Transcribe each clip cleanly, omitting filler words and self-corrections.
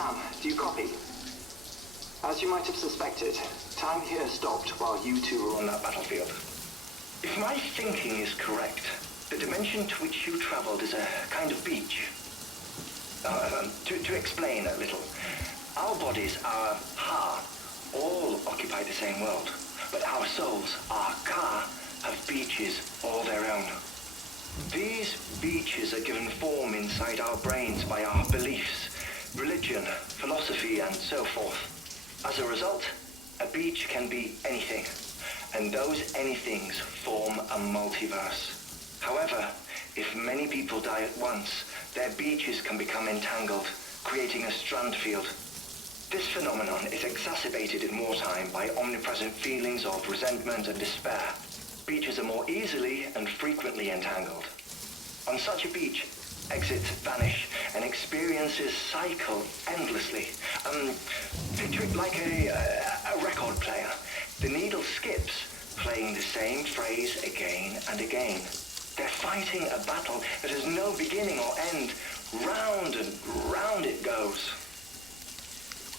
Sam, do you copy? As you might have suspected, time here stopped while you two were on that battlefield. If my thinking is correct, the dimension to which you traveled is a kind of beach. To explain a little, our bodies, our Ha, all occupy the same world, but our souls, our Ka, have beaches all their own. These beaches are given form inside our brains by our beliefs, religion, philosophy, and so forth. As a result, a beach can be anything, and those anythings form a multiverse. However, if many people die at once, their beaches can become entangled, creating a strand field. This phenomenon is exacerbated in wartime by omnipresent feelings of resentment and despair. Beaches are more easily and frequently entangled. On such a beach, exits vanish and experiences cycle endlessly. Picture it like a record player. The needle skips, playing the same phrase again and again. They're fighting a battle that has no beginning or end. Round and round it goes.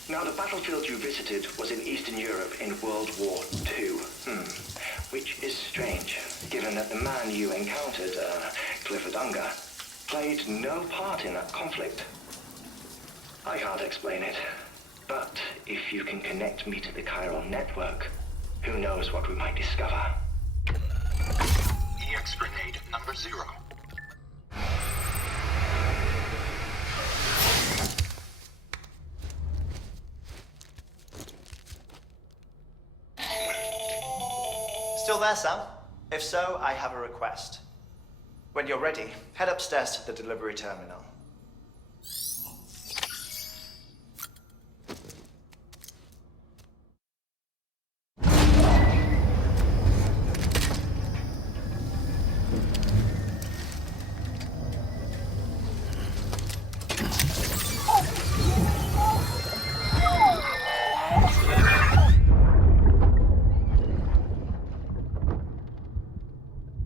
Now, the battlefield you visited was in Eastern Europe in World War II. Which is strange, given that the man you encountered, Clifford Unger, played no part in that conflict. I can't explain it, but if you can connect me to the chiral network, who knows what we might discover. EX grenade number 0. Still there, Sam? If so, I have a request. When you're ready, head upstairs to the delivery terminal.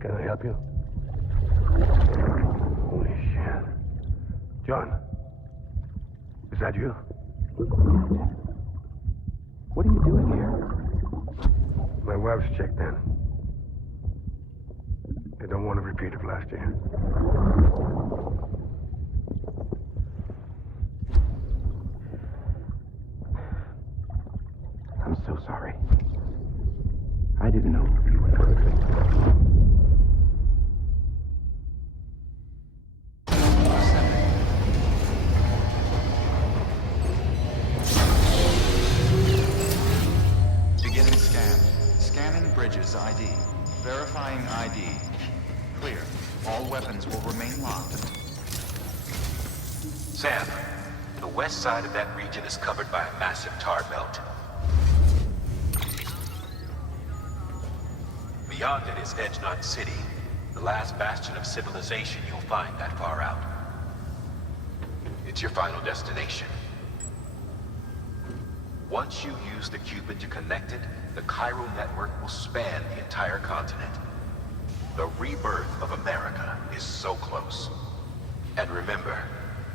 Can I help you? Holy shit. John, is that you? What are you doing here? My wife's checked in. I don't want to repeat of last year. I'm so sorry. I didn't know you were hurt. Beginning scan. Scanning bridges ID. Verifying ID. Clear. All weapons will remain locked. Sam, the west side of that region is covered by a massive tar belt. Beyond it is Edgenot City, the last bastion of civilization you'll find that far out. It's your final destination. Once you use the Cupid to connect it, the chiral network will span the entire continent. The rebirth of America is so close. And remember,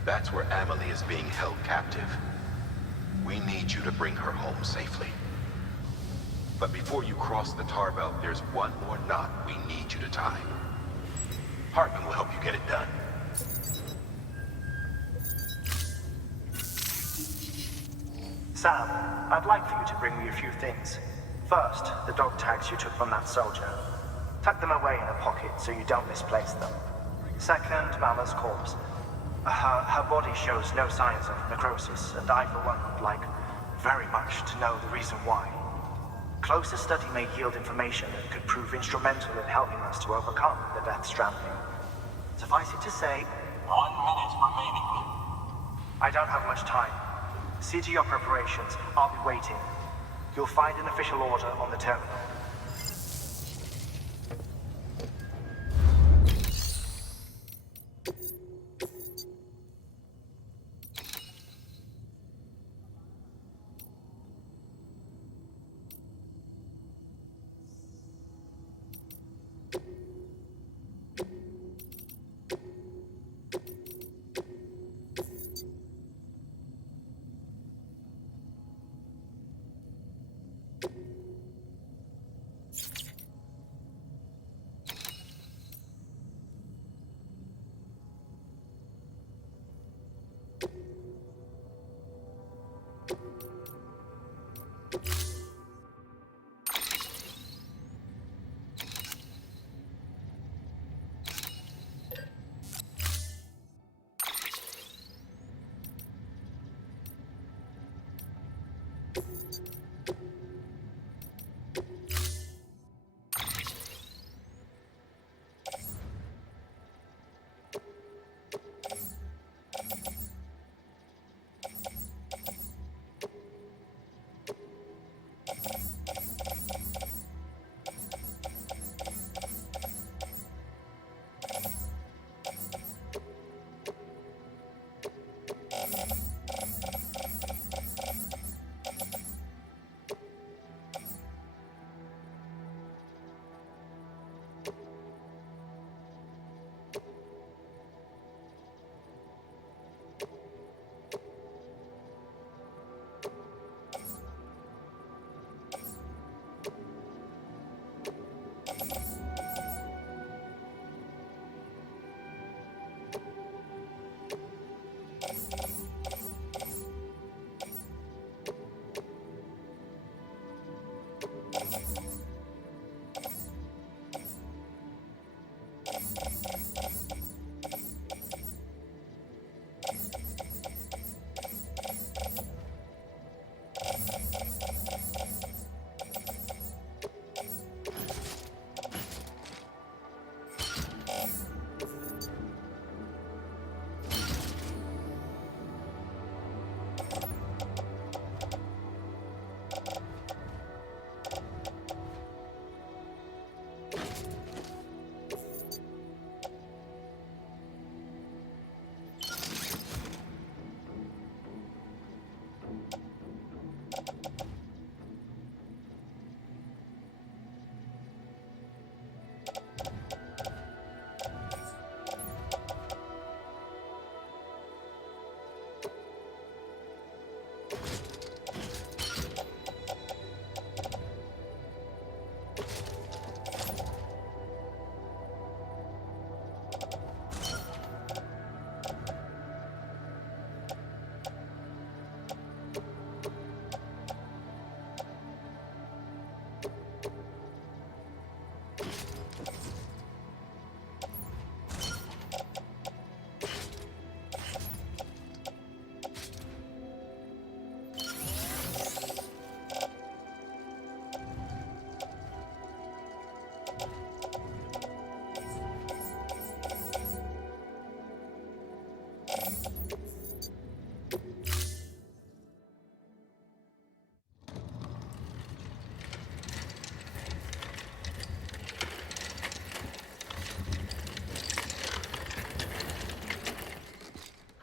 that's where Amelie is being held captive. We need you to bring her home safely. But before you cross the tar belt, there's one more knot we need you to tie. Hartman will help you get it done. Sam, I'd like for you to bring me a few things. First, the dog tags you took from that soldier. Tuck them away in a pocket so you don't misplace them. Second, Mala's corpse. Her body shows no signs of necrosis, and I, for one, would like very much to know the reason why. Closer study may yield information that could prove instrumental in helping us to overcome the Death Stranding. Suffice it to say, 1 minute remaining. I don't have much time. See to your preparations. I'll be waiting. You'll find an official order on the terminal.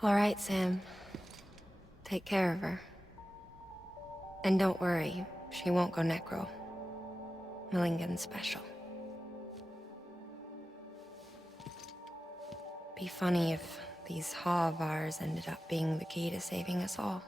All right, Sam. Take care of her. And don't worry, she won't go necro. Millingen's special. Be funny if these Ha of ours ended up being the key to saving us all.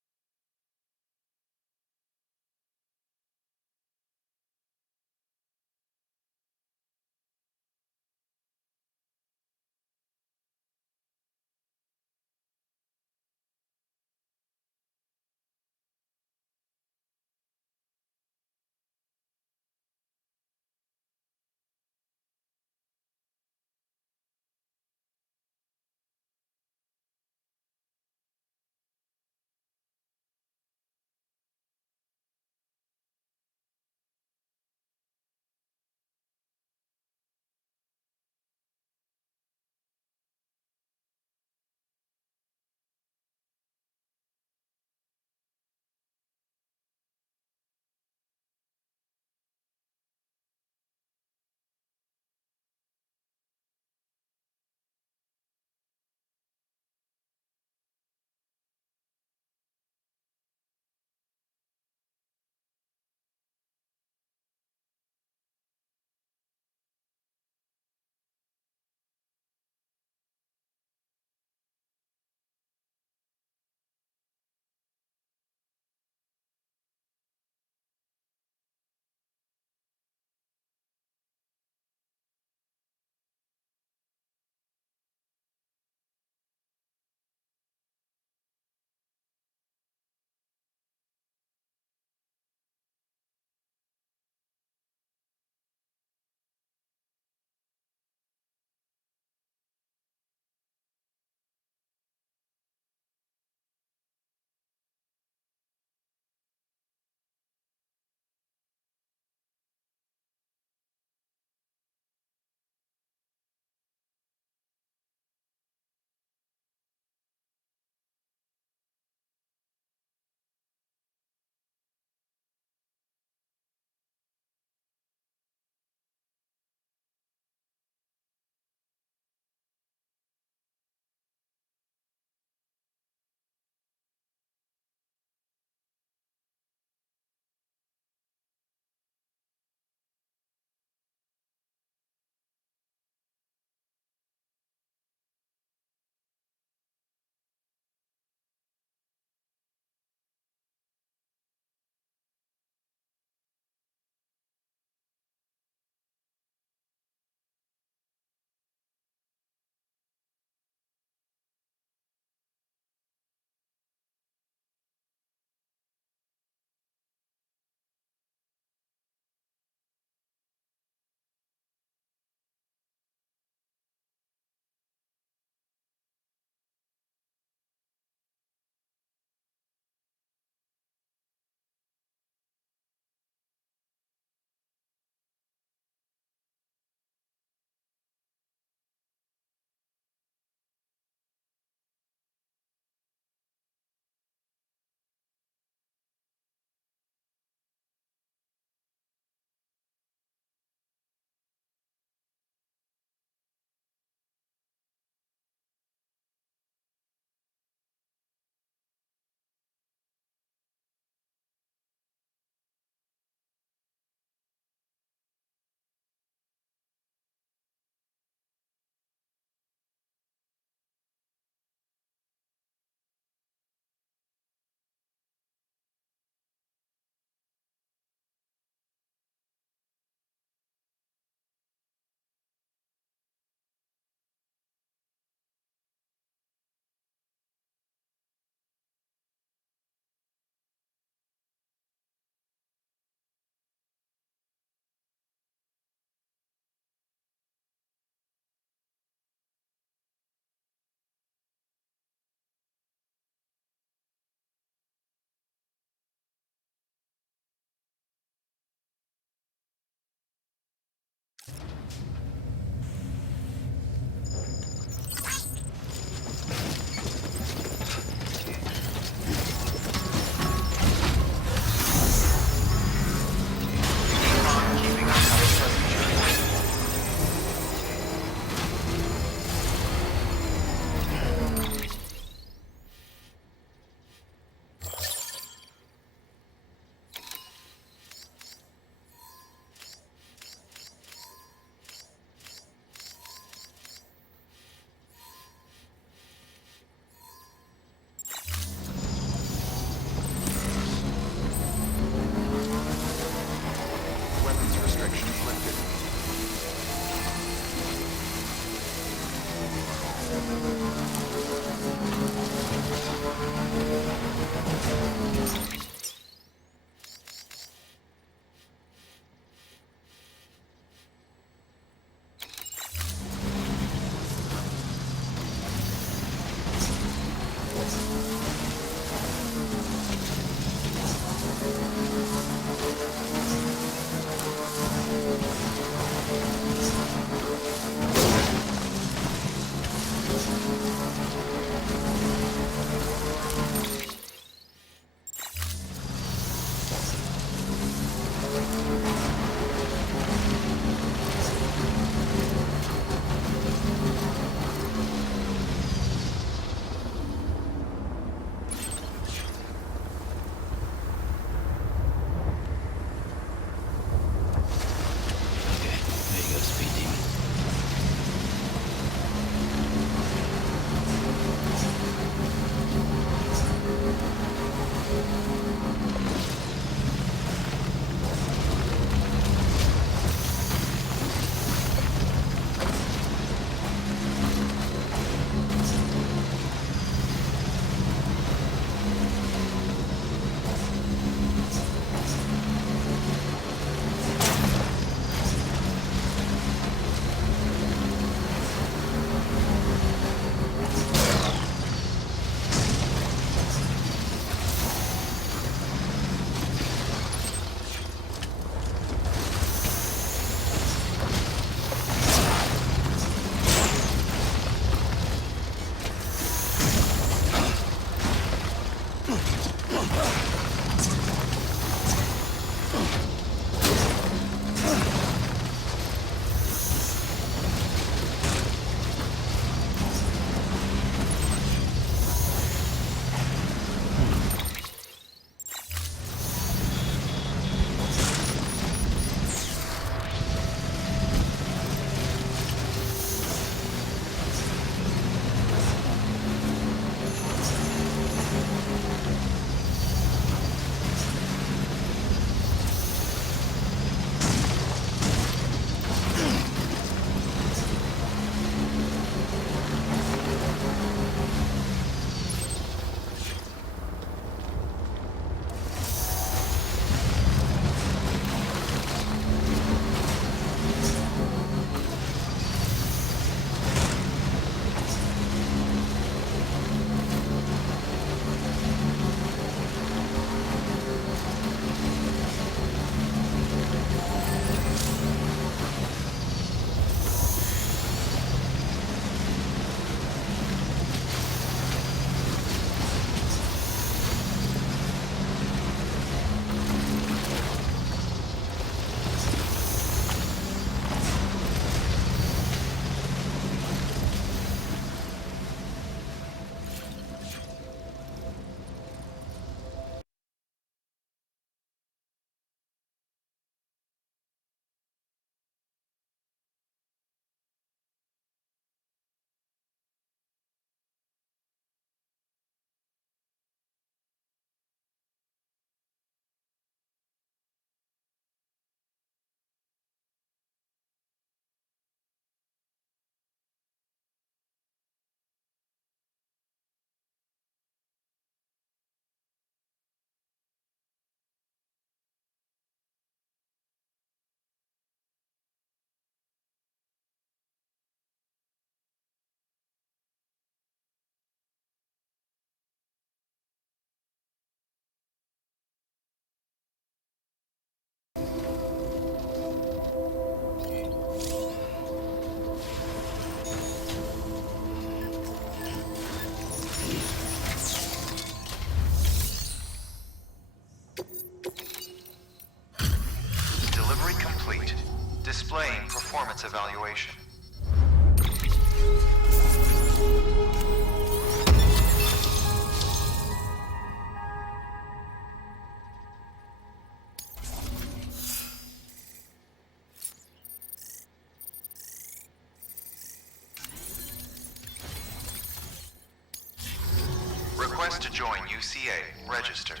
Request to join UCA. Registered.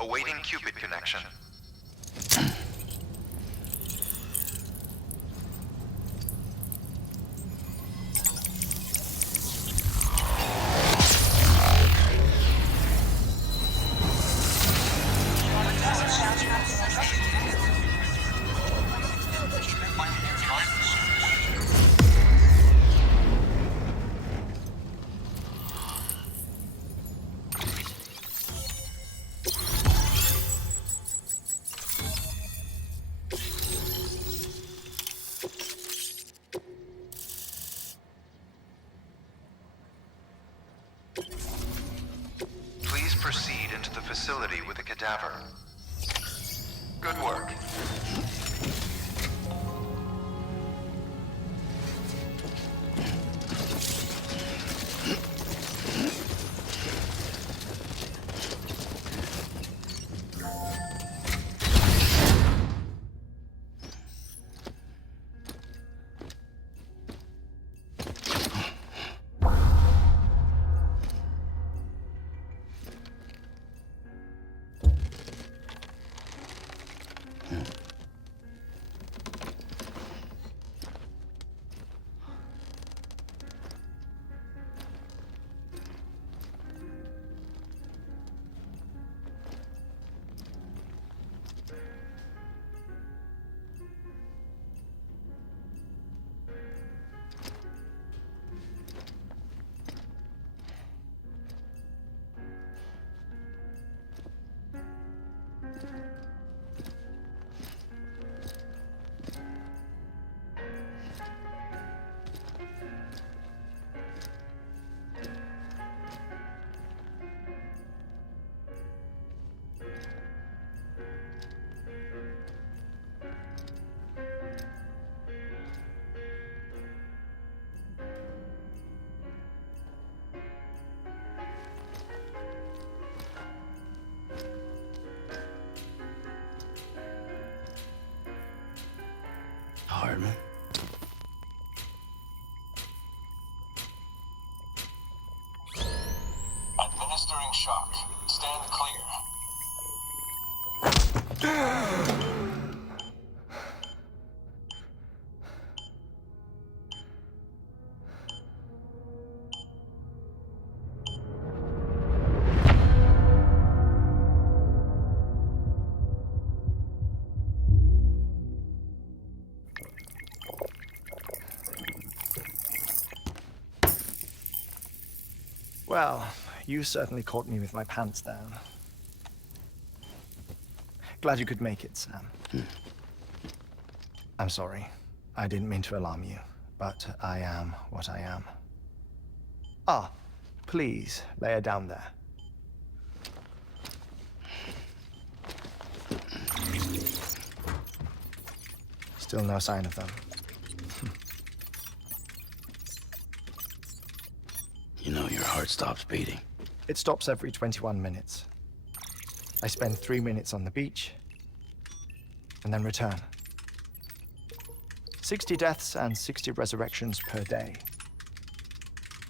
Awaiting Cupid connection. Please proceed into the facility with the cadaver. Good work. Hardman. Administering shock. Stand clear. Well, you certainly caught me with my pants down. Glad you could make it, Sam. I'm sorry. I didn't mean to alarm you, but I am what I am. Ah, please, lay her down there. Still no sign of them. You know your heart stops beating. It stops every 21 minutes. I spend 3 minutes on the beach, and then return. 60 deaths and 60 resurrections per day.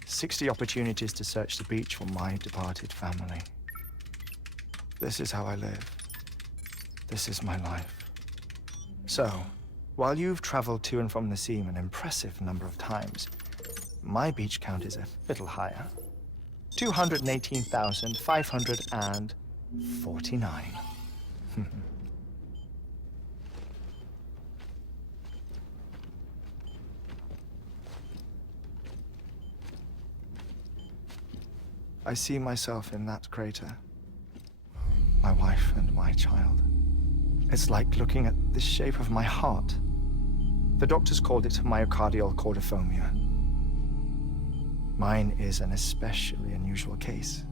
60 opportunities to search the beach for my departed family. This is how I live. This is my life. So, while you've traveled to and from the scene an impressive number of times, my beach count is a little higher. 218,549. I see myself in that crater. My wife and my child. It's like looking at the shape of my heart. The doctors called it myocardial cordiformia. Mine is an especially unusual case.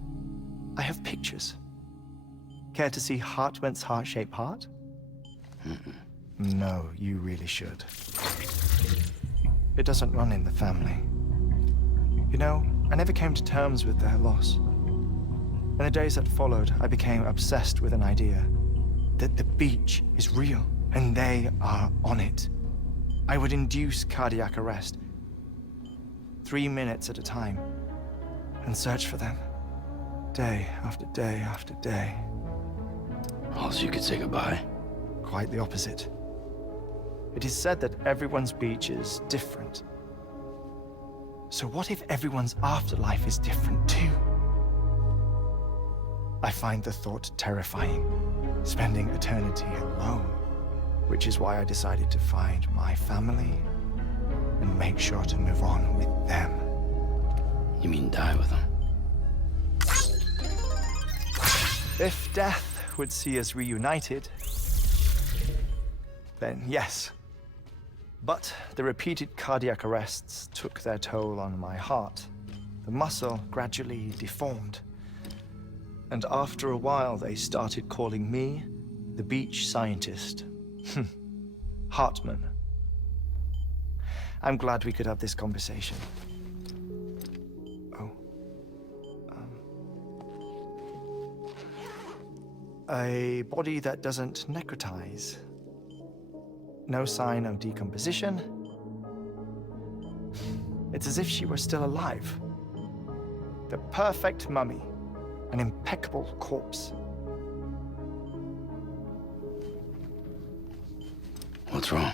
I have pictures. Care to see Hartman's heart-shaped heart? No, you really should. It doesn't run in the family. You know, I never came to terms with their loss. In the days that followed, I became obsessed with an idea that the beach is real and they are on it. I would induce cardiac arrest, 3 minutes at a time, and search for them, day after day after day. Also, you could say goodbye. Quite the opposite. It is said that everyone's beach is different. So what if everyone's afterlife is different too? I find the thought terrifying, spending eternity alone, which is why I decided to find my family and make sure to move on with them. You mean die with them? If death would see us reunited, then yes. But the repeated cardiac arrests took their toll on my heart. The muscle gradually deformed. And after a while, they started calling me the beach scientist. Hartman. I'm glad we could have this conversation. Oh. A body that doesn't necrotize. No sign of decomposition. It's as if she were still alive. The perfect mummy. An impeccable corpse. What's wrong?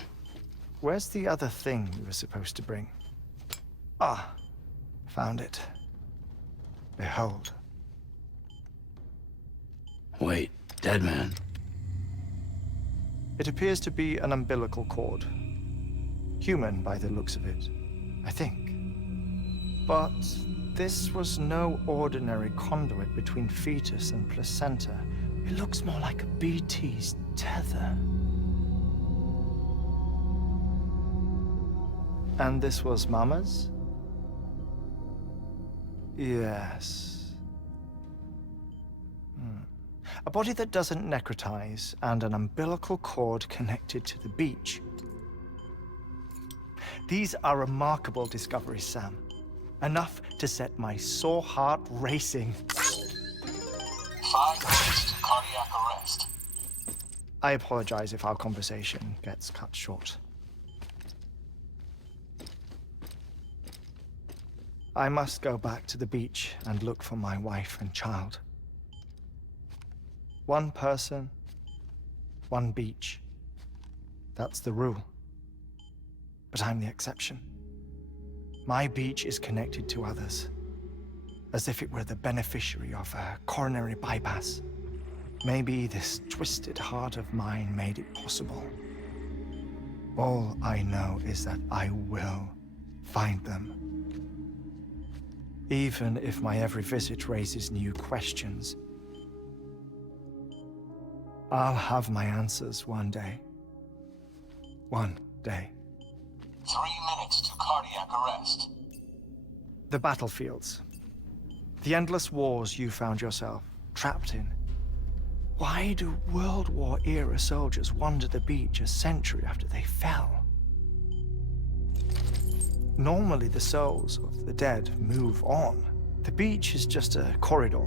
Where's the other thing you were supposed to bring? Ah, found it. Behold. Wait, dead man. It appears to be an umbilical cord. Human by the looks of it, I think. But this was no ordinary conduit between fetus and placenta. It looks more like a BT's tether. And this was Mama's? Yes. A body that doesn't necrotize and an umbilical cord connected to the beach. These are remarkable discoveries, Sam. Enough to set my sore heart racing. 5 minutes to cardiac arrest. I apologize if our conversation gets cut short. I must go back to the beach and look for my wife and child. One person, one beach. That's the rule. But I'm the exception. My beach is connected to others, as if it were the beneficiary of a coronary bypass. Maybe this twisted heart of mine made it possible. All I know is that I will find them. Even if my every visit raises new questions, I'll have my answers one day. One day. 3 minutes to cardiac arrest. The battlefields. The endless wars you found yourself trapped in. Why do World War-era soldiers wander the beach a century after they fell? Normally, the souls of the dead move on. The beach is just a corridor,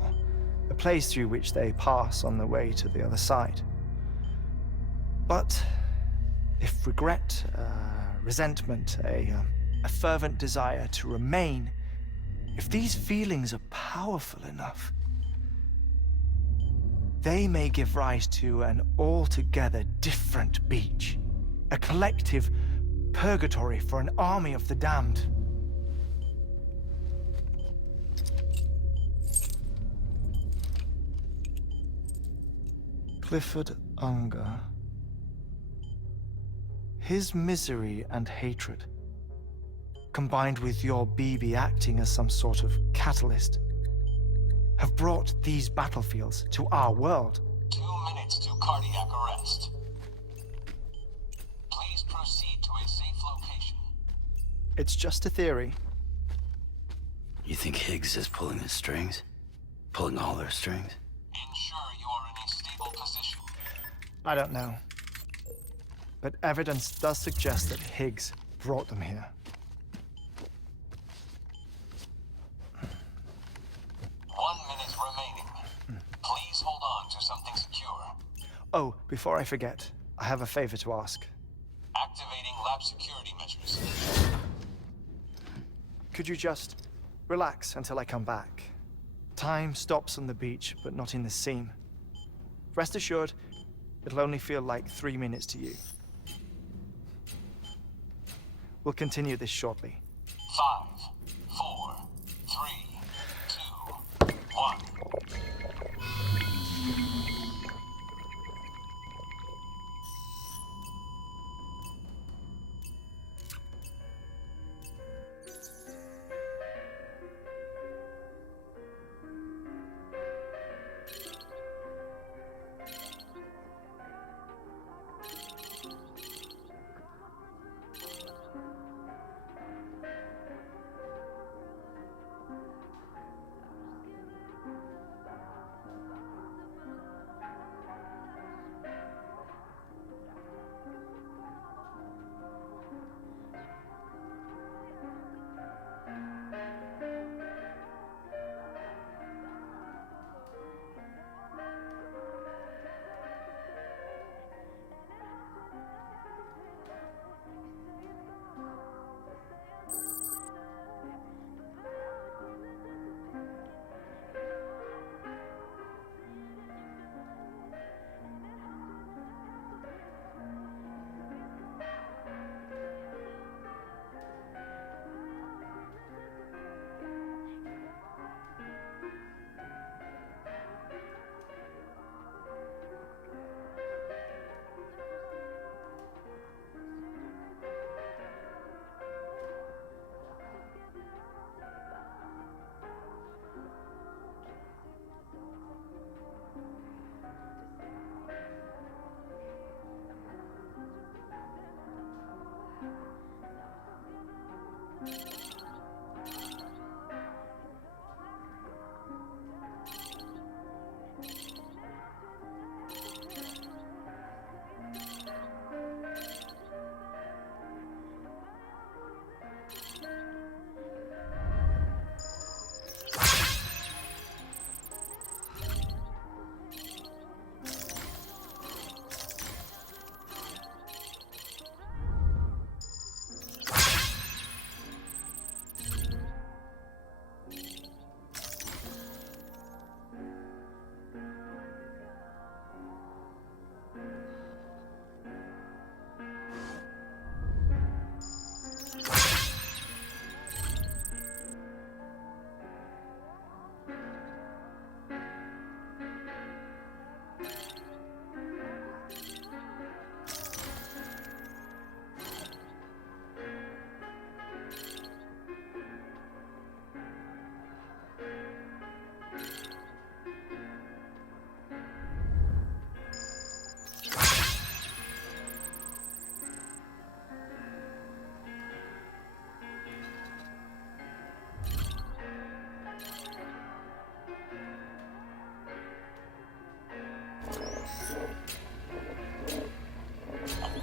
a place through which they pass on the way to the other side. But if regret, resentment, a fervent desire to remain, if these feelings are powerful enough, they may give rise to an altogether different beach, a collective purgatory for an army of the damned. Clifford Unger. His misery and hatred, combined with your BB acting as some sort of catalyst, have brought these battlefields to our world. 2 minutes to cardiac arrest. Please proceed to a safe location. It's just a theory. You think Higgs is pulling the strings? Pulling all their strings? Ensure you are in a stable position. I don't know. But evidence does suggest that Higgs brought them here. 1 minute remaining. Please hold on to something secure. Oh, before I forget, I have a favor to ask. Activating lab security measures. Could you just relax until I come back? Time stops on the beach, but not in the scene. Rest assured, it'll only feel like 3 minutes to you. We'll continue this shortly. 5, 4, 3, 2, 1.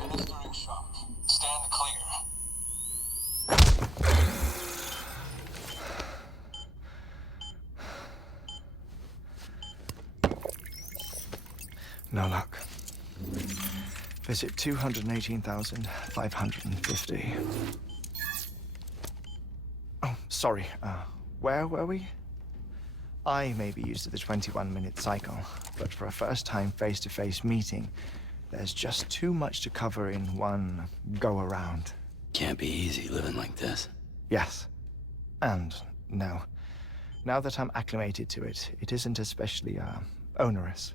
Administering shock. Stand clear. No luck. Visit 218,550. Oh, sorry. Where were we? I may be used to the 21-minute cycle, but for a first-time face-to-face meeting, there's just too much to cover in one go-around. Can't be easy living like this. Yes. And no. Now that I'm acclimated to it, it isn't especially, onerous.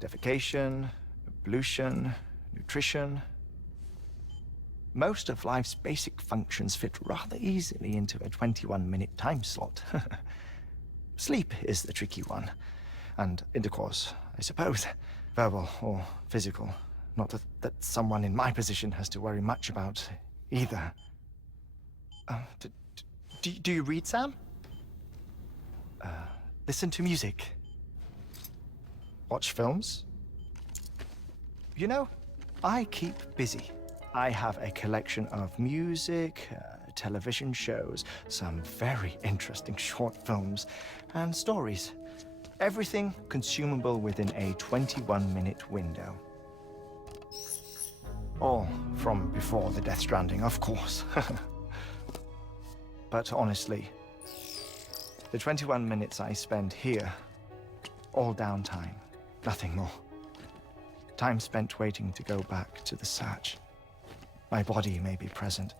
Defecation, pollution, nutrition. Most of life's basic functions fit rather easily into a 21-minute time slot. Sleep is the tricky one. And intercourse, I suppose. Verbal or physical. Not that someone in my position has to worry much about either. Do you read, Sam? Listen to music. Watch films? You know, I keep busy. I have a collection of music, television shows, some very interesting short films, and stories. Everything consumable within a 21-minute window. All from before the Death Stranding, of course. But honestly, The 21 minutes I spend here, all downtime, nothing more. Time spent waiting to go back to the search. My body may be present,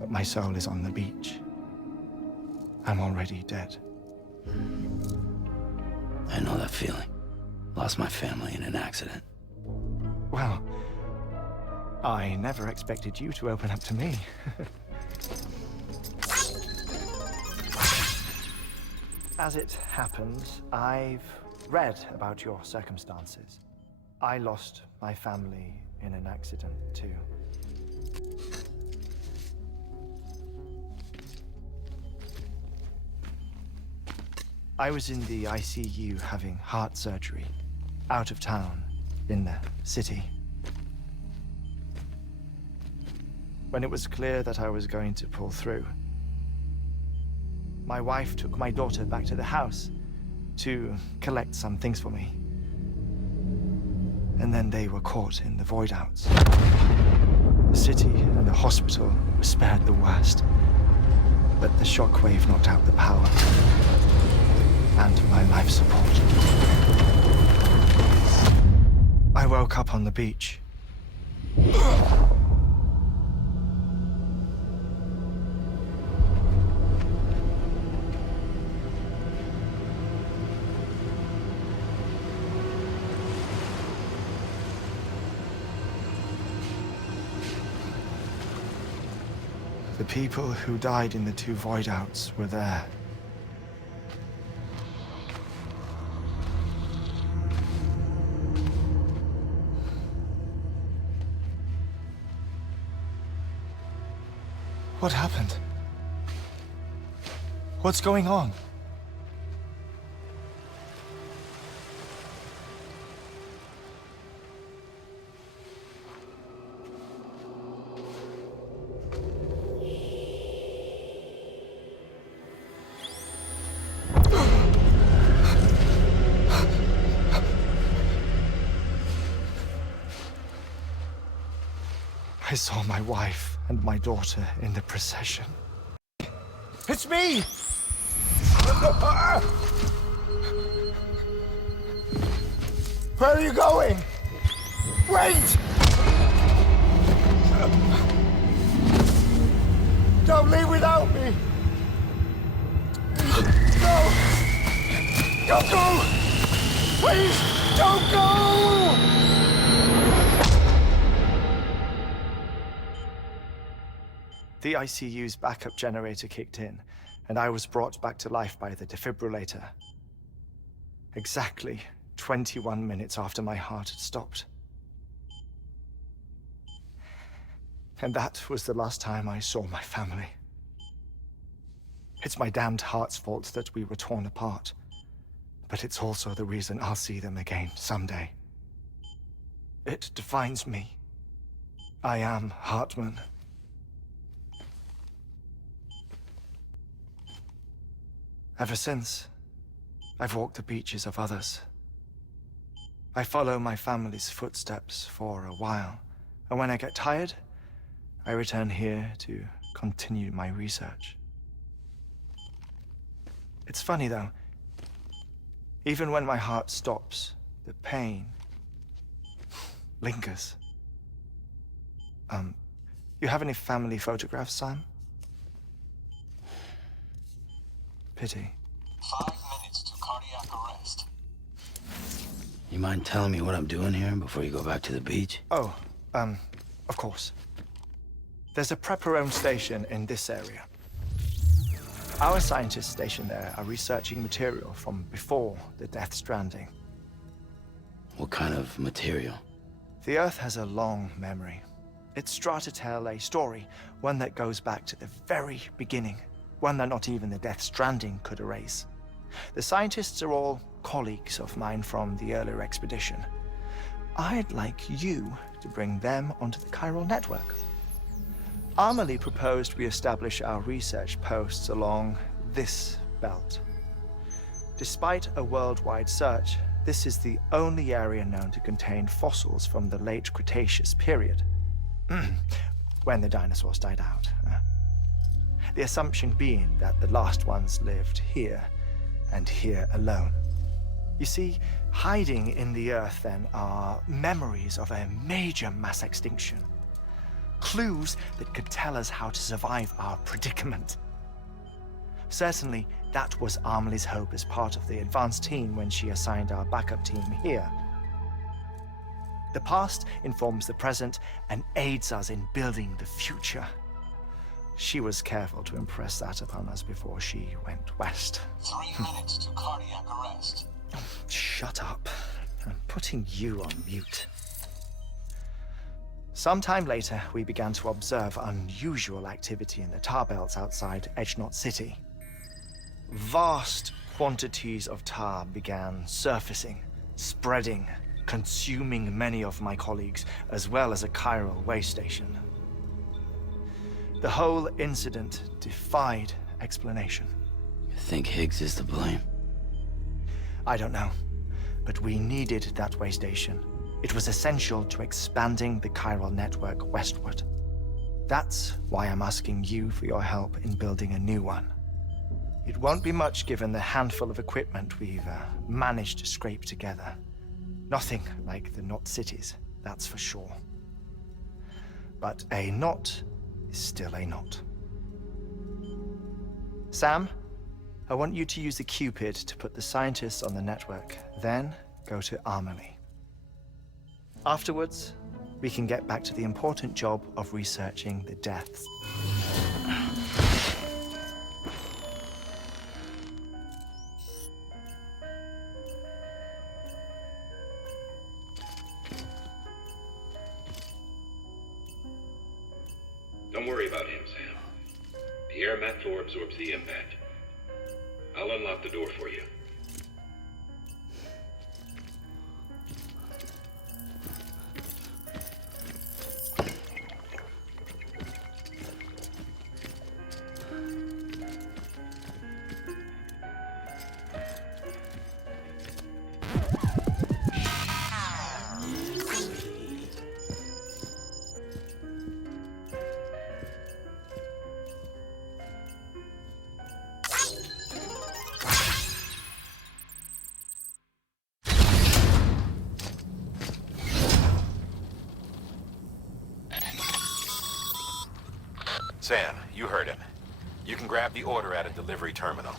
but my soul is on the beach. I'm already dead. I know that feeling. Lost my family in an accident. Well, I never expected you to open up to me. As it happens, I've read about your circumstances. I lost my family in an accident, too. I was in the ICU having heart surgery, out of town, in the city. When it was clear that I was going to pull through, my wife took my daughter back to the house to collect some things for me. And then they were caught in the void outs. The city and the hospital were spared the worst, but the shockwave knocked out the power and my life support. I woke up on the beach. The people who died in the 2 void outs were there. What happened? What's going on? I saw my wife and my daughter in the procession. It's me! Where are you going? Wait! Don't leave without me! No! Don't go! Please, don't go! The ICU's backup generator kicked in, and I was brought back to life by the defibrillator. Exactly 21 minutes after my heart had stopped. And that was the last time I saw my family. It's my damned heart's fault that we were torn apart, but it's also the reason I'll see them again someday. It defines me. I am Hartman. Ever since, I've walked the beaches of others. I follow my family's footsteps for a while, and when I get tired, I return here to continue my research. It's funny though, even when my heart stops, the pain lingers. You have any family photographs, Sam? Pity. 5 minutes to cardiac arrest. You mind telling me what I'm doing here before you go back to the beach? Oh, of course. There's a Prepperone station in this area. Our scientists stationed there are researching material from before the Death Stranding. What kind of material? The Earth has a long memory. It's trying to tell a story, one that goes back to the very beginning. One that not even the Death Stranding could erase. The scientists are all colleagues of mine from the earlier expedition. I'd like you to bring them onto the chiral network. Amelie proposed we establish our research posts along this belt. Despite a worldwide search, this is the only area known to contain fossils from the late Cretaceous period, when the dinosaurs died out. the assumption being that the last ones lived here, and here alone. You see, hiding in the Earth then are memories of a major mass extinction. Clues that could tell us how to survive our predicament. Certainly, that was Amelie's hope as part of the advanced team when she assigned our backup team here. The past informs the present and aids us in building the future. She was careful to impress that upon us before she went west. 3 minutes to cardiac arrest. Shut up. I'm putting you on mute. Sometime later, we began to observe unusual activity in the tar belts outside Edgenot City. Vast quantities of tar began surfacing, spreading, consuming many of my colleagues, as well as a chiral way station. The whole incident defied explanation. You think Higgs is to blame? I don't know, but we needed that way station. It was essential to expanding the chiral network westward. That's why I'm asking you for your help in building a new one. It won't be much given the handful of equipment we've managed to scrape together. Nothing like the Knot cities, that's for sure. But a knot is still a knot. Sam, I want you to use the Cupid to put the scientists on the network, then go to Amelie. Afterwards, we can get back to the important job of researching the deaths. Don't worry about him, Sam. The air mat floor absorbs the impact. I'll unlock the door for you. Sam, you heard him. You can grab the order at a delivery terminal.